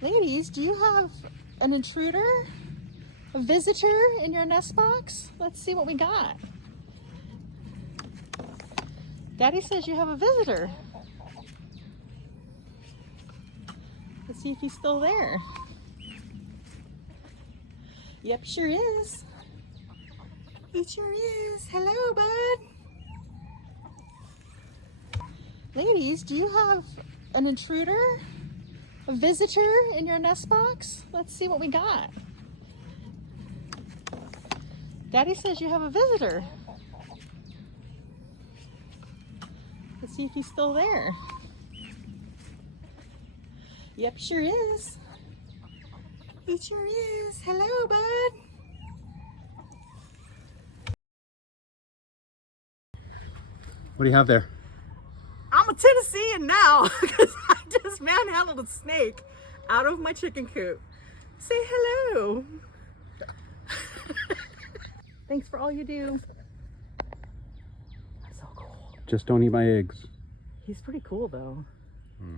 Ladies, do you have an intruder? A visitor in your nest box? Let's see what we got. Daddy says you have a visitor. Let's see if he's still there. Yep, sure is. He sure is. Hello, bud. Ladies, do you have an intruder? A visitor in your nest box? Let's see what we got. Daddy says you have a visitor. Let's see if he's still there. Yep, sure is. He sure is. Hello, bud. What do you have there? I'm a Tennessean now because I just manhandled a snake out of my chicken coop. Say hello. Thanks for all you do. So cool. Just don't eat my eggs. He's pretty cool though. Hmm.